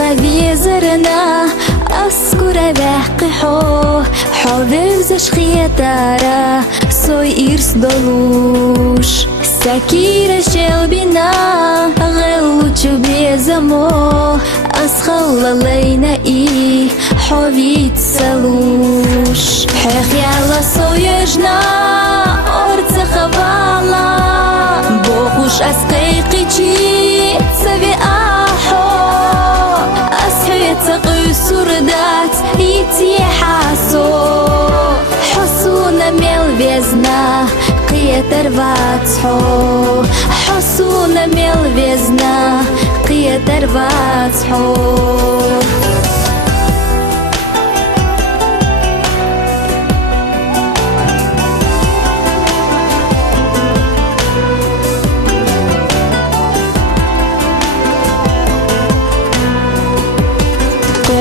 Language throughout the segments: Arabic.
قوي زرنا أذكر بحقحو حبيب زشخيتارا سوي إرس دلوش سكيرة شلبنا غلوش بيزمو أسخل لينا حبيت سلوش حيخ يلا سويجنا أرض خبالا بوخوش أسقيقيتي سبي أحو أسحيت قيسردات يتي حاسو حسونا ميل بيزنا قيتر باتحو حسونا ميل بيزنا قيتر باتحو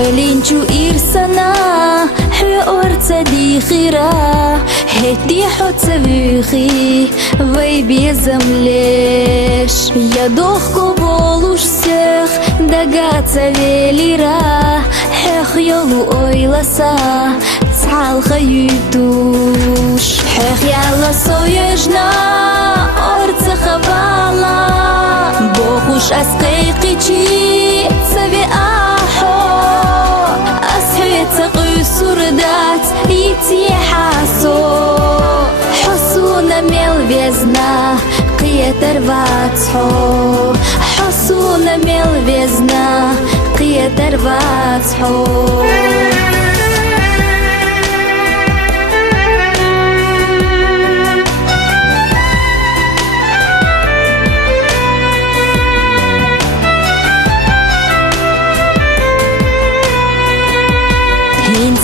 قلينجو إرسنا حورت دي خيرا هدي حوت بيخي وي بيزمليش يدوخكو بولوش سيخ دقات ليليرا حيخ يلو اويلسا تعال خيوتوش حيخ يلا سويجنا أرض خبالا بوخوش أسقيقيتي سبي قيسردات يتي حاسو حسونا ميل بيزنا قيتر باتحو حسونا ميل بيزنا قيتر باتحو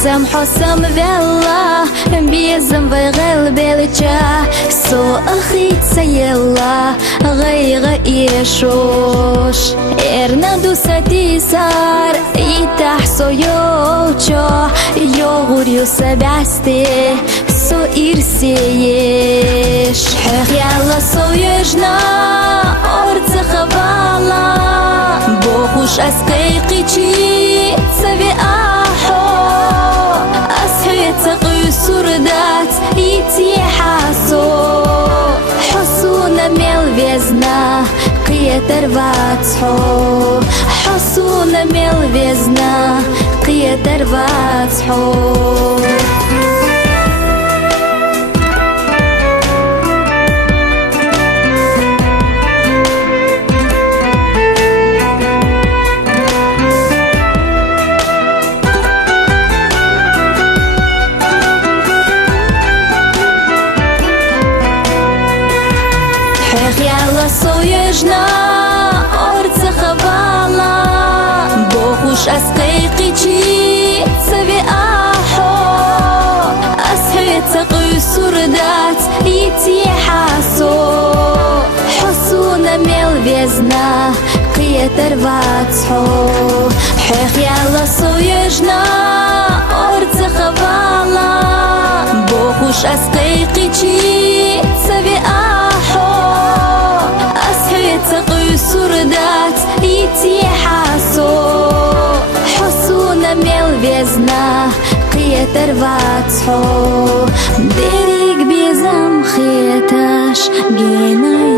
Сам حسام вела بيزم بغل بلجا سو أخيت سيلا غيغ إيشوش إرنا دوستي صار يتحسو يوچو يوغوريو سبعستي سو إرسيش حيخ يلا سو يجنا أرض خبالا بوخوش أسقيقيتي سبي قيسردات يتي حاسو حسونا ميل بيزنا قيتر باتحو حسونا ميل بيزنا قيتر باتحو يلا سويجنا أرض خبالا بوخوش أسقيقيتي سبي أحو أسحيت قيسردات يتي حاسو حسونا ميل بيزنا قيتر باتحو حيخ يلا سويجنا أرض خبالا بوخوش أسقيقيتي سبي قيسردات يتي حاسو حسونا ميل بيزنا قيتر باتحو ديريك بيزم خيتاش جينا